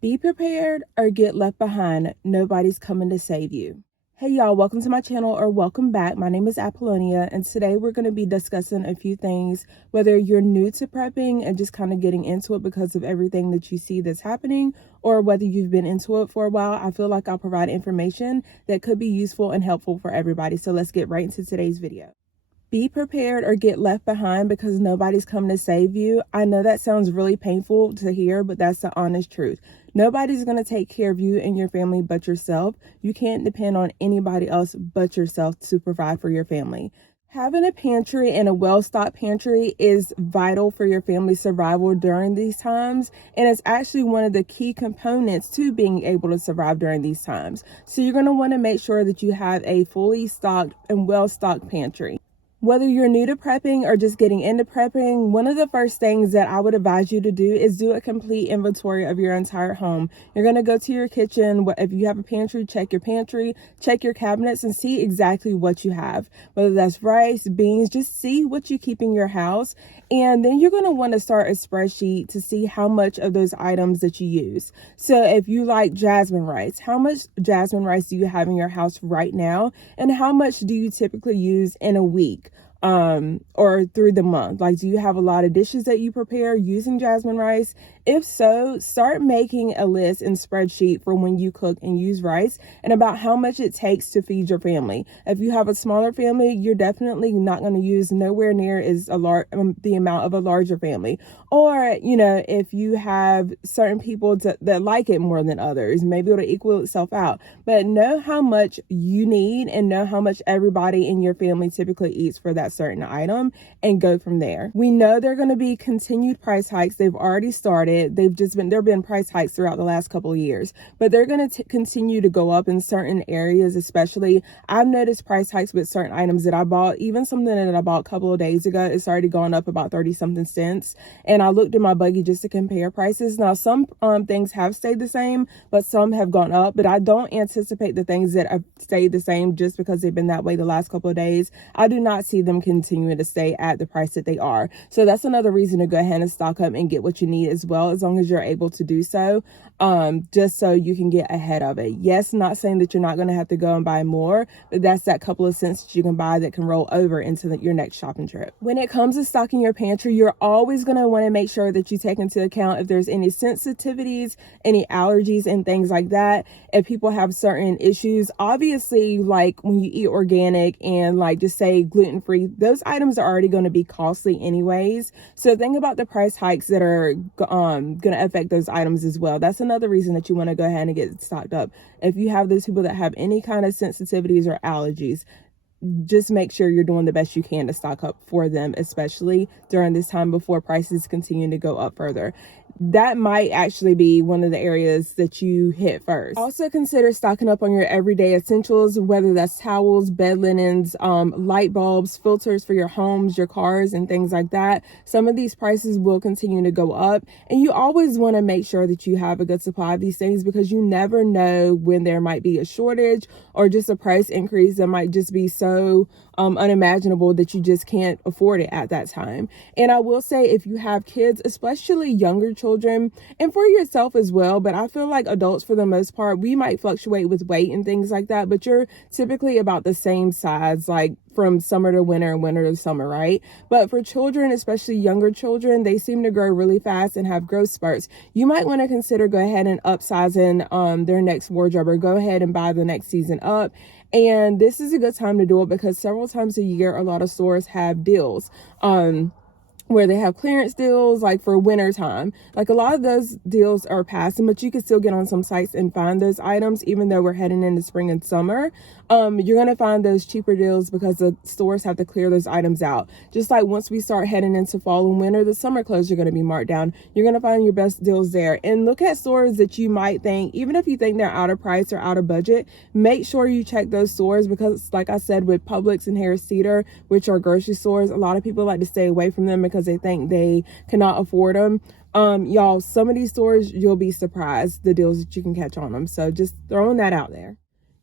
Be prepared or get left behind. Nobody's coming to save you. Hey y'all, welcome to my channel or welcome back. My name is Apollonia and today we're going to be discussing a few things, whether you're new to prepping and just kind of getting into it because of everything that you see that's happening, or whether you've been into it for a while. I feel like I'll provide information that could be useful and helpful for everybody. So let's get right into today's video. Be prepared or get left behind because nobody's coming to save you. I know that sounds really painful to hear, but that's the honest truth. Nobody's going to take care of you and your family but yourself. You can't depend on anybody else but yourself to provide for your family. Having a pantry and a well-stocked pantry is vital for your family's survival during these times, and it's actually one of the key components to being able to survive during these times. So you're going to want to make sure that you have a fully stocked and well-stocked pantry. Whether you're new to prepping or just getting into prepping, one of the first things that I would advise you to do is do a complete inventory of your entire home. You're going to go to your kitchen. If you have a pantry, check your cabinets and see exactly what you have. Whether that's rice, beans, just see what you keep in your house. And then you're going to want to start a spreadsheet to see how much of those items that you use. So if you like jasmine rice, how much jasmine rice do you have in your house right now? And how much do you typically use in a week? Or through the month? Like, do you have a lot of dishes that you prepare using jasmine rice? If so, start making a list and spreadsheet for when you cook and use rice and about how much it takes to feed your family. If you have a smaller family, you're definitely not going to use nowhere near as the amount of a larger family. Or, if you have certain people that like it more than others, maybe it'll equal itself out. But know how much you need and know how much everybody in your family typically eats for that certain item and go from there. We know there are going to be continued price hikes. They've already started. There have been price hikes throughout the last couple of years, but they're going to continue to go up in certain areas. Especially, I've noticed price hikes with certain items that I bought. Even something that I bought a couple of days ago, it's already gone up about 30 something cents. And I looked in my buggy just to compare prices. Now, some things have stayed the same, but some have gone up. But I don't anticipate the things that have stayed the same just because they've been that way the last couple of days. I do not see them continuing to stay at the price that they are. So that's another reason to go ahead and stock up and get what you need as well, as long as you're able to do so, just so you can get ahead of it. Yes, not saying that you're not going to have to go and buy more, but that's that couple of cents that you can buy that can roll over into your next shopping trip. When it comes to stocking your pantry, you're always going to want to make sure that you take into account if there's any sensitivities, any allergies and things like that. If people have certain issues, obviously, like when you eat organic and like just say gluten-free, those items are already going to be costly anyways. So think about the price hikes that are going to affect those items as well. That's another reason that you want to go ahead and get stocked up. If you have those people that have any kind of sensitivities or allergies, just make sure you're doing the best you can to stock up for them, especially during this time before prices continue to go up further. That might actually be one of the areas that you hit first. Also consider stocking up on your everyday essentials, whether that's towels, bed linens, light bulbs, filters for your homes, your cars, and things like that. Some of these prices will continue to go up, and you always want to make sure that you have a good supply of these things because you never know when there might be a shortage or just a price increase that might just be so unimaginable that you just can't afford it at that time. And I will say, if you have kids, especially younger children, and for yourself as well, but I feel like adults, for the most part, we might fluctuate with weight and things like that, but you're typically about the same size, like from summer to winter and winter to summer, right? But for children, especially younger children, they seem to grow really fast and have growth spurts. You might want to consider go ahead and upsizing their next wardrobe, or go ahead and buy the next season up. And this is a good time to do it because several times a year, a lot of stores have deals. Where they have clearance deals, like for winter time. Like, a lot of those deals are passing, but you can still get on some sites and find those items, even though we're heading into spring and summer. You're going to find those cheaper deals because the stores have to clear those items out. Just like once we start heading into fall and winter, the summer clothes are going to be marked down. You're going to find your best deals there. And look at stores that you might think, even if you think they're out of price or out of budget, make sure you check those stores because, like I said, with Publix and Harris Teeter, which are grocery stores, a lot of people like to stay away from them because they think they cannot afford them. Y'all, some of these stores, you'll be surprised the deals that you can catch on them. So just throwing that out there.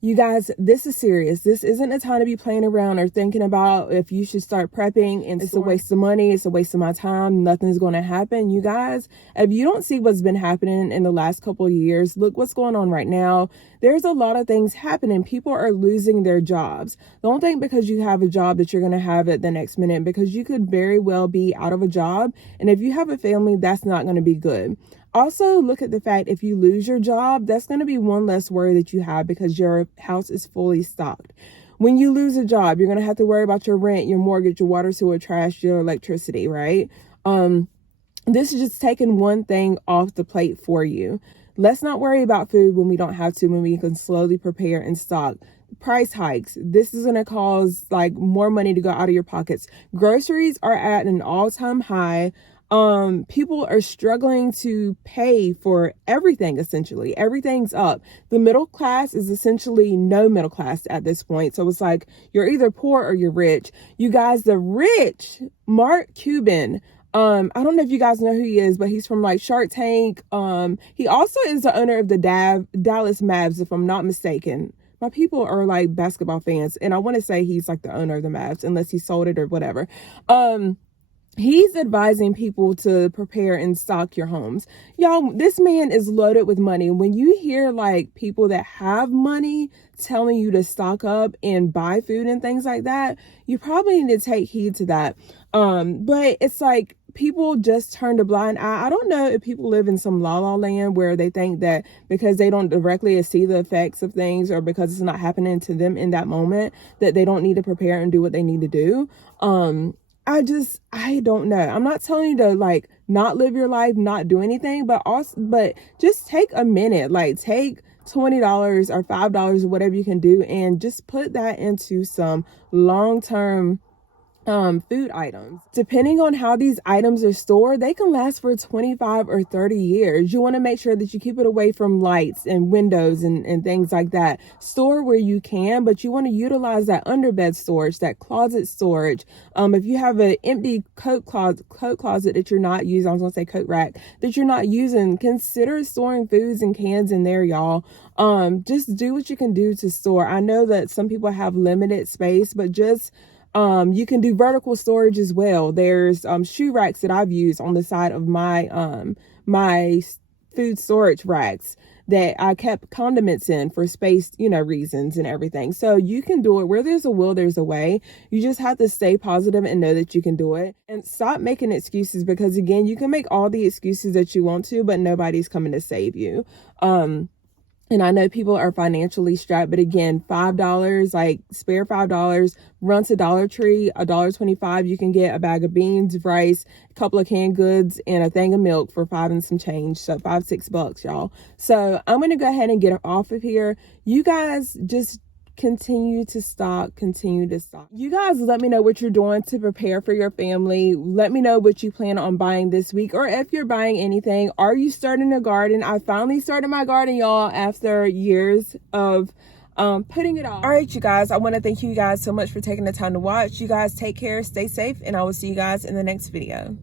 You guys, this is serious. This isn't a time to be playing around or thinking about if you should start prepping and it's a waste of money, it's a waste of my time, nothing's going to happen. You guys, if you don't see what's been happening in the last couple of years, look what's going on right now. There's a lot of things happening. People are losing their jobs. Don't think because you have a job that you're going to have it the next minute, because you could very well be out of a job. And if you have a family, that's not going to be good. Also, look at the fact if you lose your job, that's going to be one less worry that you have because your house is fully stocked. When you lose a job, you're going to have to worry about your rent, your mortgage, your water, sewer, trash, your electricity, right? This is just taking one thing off the plate for you. Let's not worry about food when we don't have to, when we can slowly prepare and stock. Price hikes. This is going to cause like more money to go out of your pockets. Groceries are at an all-time high. People are struggling to pay for everything. Essentially, everything's up. The middle class is essentially no middle class at this point. So it's like you're either poor or you're rich. You guys, the rich, Mark Cuban, I don't know if you guys know who he is, but he's from like Shark Tank. He also is the owner of the Dallas Mavs, if I'm not mistaken. My people are like basketball fans, and I want to say he's like the owner of the Mavs, unless he sold it or whatever. He's advising people to prepare and stock your homes. Y'all, this man is loaded with money. When you hear like people that have money telling you to stock up and buy food and things like that, you probably need to take heed to that. But it's like people just turned a blind eye. I don't know if people live in some la la land where they think that because they don't directly see the effects of things, or because it's not happening to them in that moment, that they don't need to prepare and do what they need to do. I don't know. I'm not telling you to like not live your life, not do anything, but just take a minute, like take $20 or $5 or whatever you can do, and just put that into some long-term food items. Depending on how these items are stored, they can last for 25 or 30 years. You want to make sure that you keep it away from lights and windows and things like that. Store where you can, but you want to utilize that underbed storage, that closet storage. If you have an empty coat closet that you're not using, I was going to say coat rack, that you're not using, consider storing foods and cans in there, y'all. Just do what you can do to store. I know that some people have limited space, but just you can do vertical storage as well. There's shoe racks that I've used on the side of my my food storage racks that I kept condiments in for space, reasons and everything. So you can do it. Where there's a will, there's a way. You just have to stay positive and know that you can do it, and stop making excuses, because again, you can make all the excuses that you want to, but nobody's coming to save you. And I know people are financially strapped, but again, $5, like spare $5, run to Dollar Tree, $1.25. You can get a bag of beans, rice, a couple of canned goods, and a thing of milk for $5 and some change. So $5-6, y'all. So I'm going to go ahead and get off of here. You guys just continue to stock. You guys, let me know what you're doing to prepare for your family. Let me know what you plan on buying this week, or if you're buying anything. Are you starting a garden? I finally started my garden, y'all, after years of putting it off. All right, you guys, I want to thank you guys so much for taking the time to watch. You guys take care, stay safe, and I will see you guys in the next video.